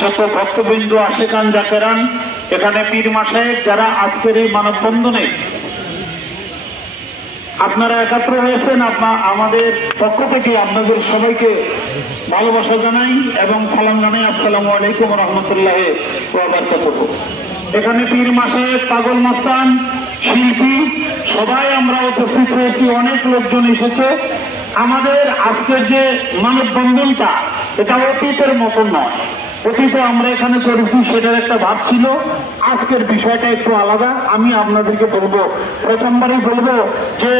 যত ভক্তবৃন্দ আশেকান জাকেরান এখানে পীর মাশায়েখ যারা আজকের এই মানববন্ধনে আপনারা একাত্র হয়েছেন, আমাদের পক্ষ থেকে আপনাদের সবাইকে ভালোবাসা জানাই এবং সালাম জানাই। আসসালামু আলাইকুম ওয়া রাহমাতুল্লাহি ওয়া বারাকাতুহু। এখানে পীর মাশায়েখ, পাগল মাস্তান, শিল্পী সবাই আমরা উপস্থিত হয়েছি, অনেক লোকজন এসেছে। আমাদের আজকের যে মানববন্ধনটা এটা অতীতের মতো নয়। অতীতে আমরা এখানে করেছি সেটার একটা ভাব ছিল, আজকের বিষয়টা একটু আলাদা। আমি আপনাদেরকে বলবো, প্রথমবারই বলবো যে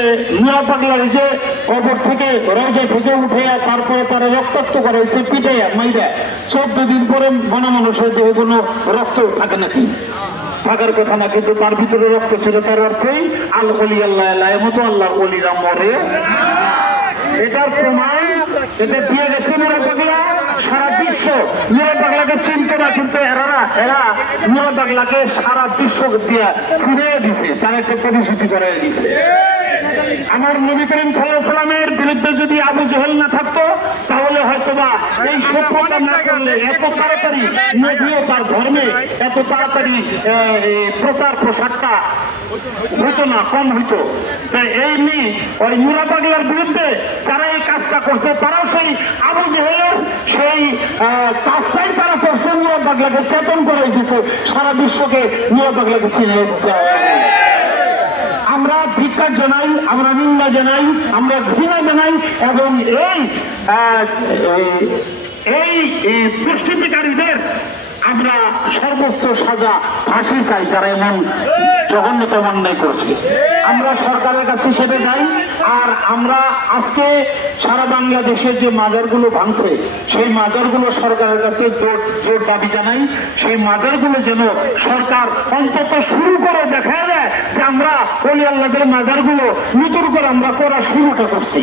মিয়া পাগলার যে কবর থেকে রওজা থেকে উঠে তারপরে তারা রক্তাক্ত করাইছে পিঠে মাইরা 14 দিন পরে মানুষের দেহে কোনো রক্ত থাকে নাকি? থাকার কথা না, কিন্তু তার ভিতরে রক্ত ছিল। তার অর্থই আল ওলি আল্লাহ মতো আল্লাহ ওলিরা মরে। এটার প্রমাণ এটা দিয়ে গেছে মিয়া পাগলা। সারা বিশ্ব মিয়া পাগলাকে চিনতো না, কিন্তু এরা মিয়া পাগলাকে সারা বিশ্ব দিয়ে ছিনিয়ে দিছে, তার একটা পরিচিতি করে দিছে। আমার নবী করিম সাল্লাল্লাহু আলাইহি সাল্লামের বিরুদ্ধে যদি আবু জেহেল না থাকতো তাহলে হয়তোবা এই সভ্যতা না করলে এত তাড়াতাড়ি নবী ও তার ধর্মে এত তাড়াতাড়ি প্রচার প্রসারটা হইতো না, কম হইতো। তাই এই নিয়ে ওই মিয়া পাগলার বিরুদ্ধে যারা এই কাজটা করছে তারাও সেই আবু জেহেলের সেই কাজটাই তারা করছে, মিয়া পাগলাকে চেতন করে দিছে, সারা বিশ্বকে মিয়া পাগলাকে চিনিয়ে দিচ্ছে। আমরা ধিক্কার জানাই, আমরা নিন্দা জানাই, আমরা ঘৃণা জানাই এবং এই দুষ্কৃতিকারীদের আমরা সর্বোচ্চ সাজা, ফাঁসি চাই যারা এমন জঘন্যতম অন্যায় করছে। আমরা সরকারের কাছে সেটা যাই। আর আমরা আজকে সারা বাংলাদেশের যে মাজারগুলো ভাঙছে সেই মাজারগুলো সরকারের কাছে জোর দাবি জানাই, সেই মাজারগুলো যেন সরকার অন্তত শুরু করে দেখা যায় যে আমরা ওলি আল্লাহদের মাজারগুলো নতুন করে আমরা করা শুরুটা করছি।